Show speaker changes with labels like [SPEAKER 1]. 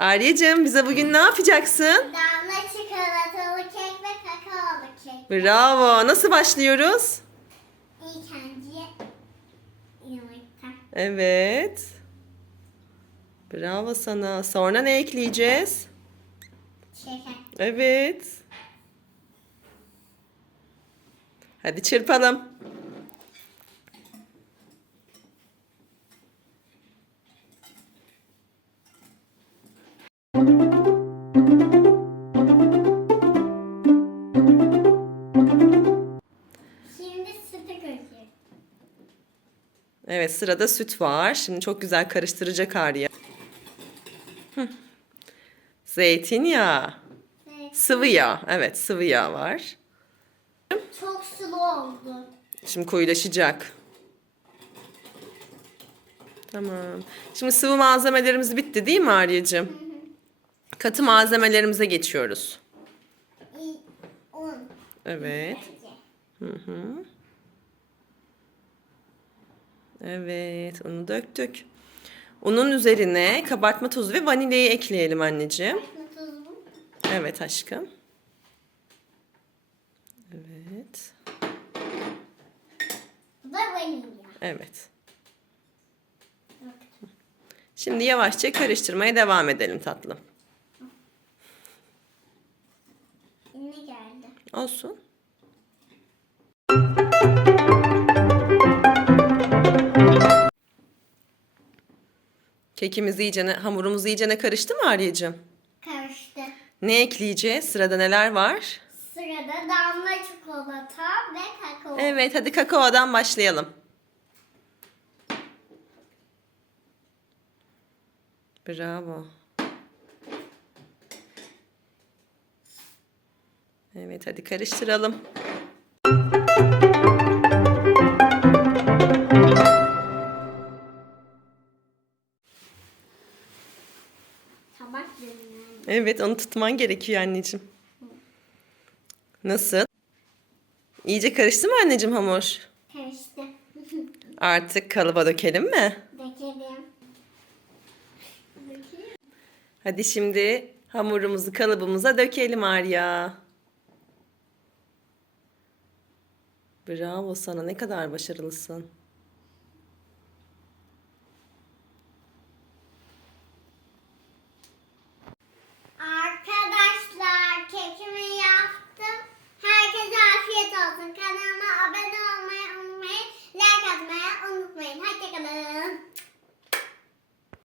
[SPEAKER 1] Arya'cığım bize bugün ne yapacaksın?
[SPEAKER 2] Damla çikolatalı kek ve kakaolu kek.
[SPEAKER 1] Bravo. Nasıl başlıyoruz?
[SPEAKER 2] İlk önce yumurta.
[SPEAKER 1] Evet. Bravo sana. Sonra ne ekleyeceğiz?
[SPEAKER 2] Şeker.
[SPEAKER 1] Evet. Hadi çırpalım. Evet sırada süt var. Şimdi çok güzel karıştıracak Arya. Hı. Zeytinyağı. Sıvı yağ. Evet sıvı yağ var.
[SPEAKER 2] Çok sulu oldu.
[SPEAKER 1] Şimdi koyulaşacak. Tamam. Şimdi sıvı malzemelerimiz bitti değil mi Arya'cığım? Katı malzemelerimize geçiyoruz. Evet. Hı hı. Evet, unu döktük. Unun üzerine kabartma tozu ve vanilyayı ekleyelim anneciğim. Evet aşkım. Evet. Evet. Şimdi yavaşça karıştırmaya devam edelim tatlım.
[SPEAKER 2] Ne geldi?
[SPEAKER 1] Olsun. Kekimiz iyicene, hamurumuz iyicene karıştı mı Arya'cığım?
[SPEAKER 2] Karıştı.
[SPEAKER 1] Ne ekleyeceğiz? Sırada neler var?
[SPEAKER 2] Sırada damla çikolata ve kakao.
[SPEAKER 1] Evet, hadi kakaodan başlayalım. Bravo. Evet, hadi karıştıralım.
[SPEAKER 2] Tabak dönüyor.
[SPEAKER 1] Evet, onu tutman gerekiyor anneciğim. Nasıl? İyice karıştı mı anneciğim hamur?
[SPEAKER 2] Karıştı.
[SPEAKER 1] Artık kalıba dökelim mi?
[SPEAKER 2] Dökelim. Dökelim.
[SPEAKER 1] Hadi şimdi hamurumuzu kalıbımıza dökelim Arya. Bravo sana ne kadar başarılısın.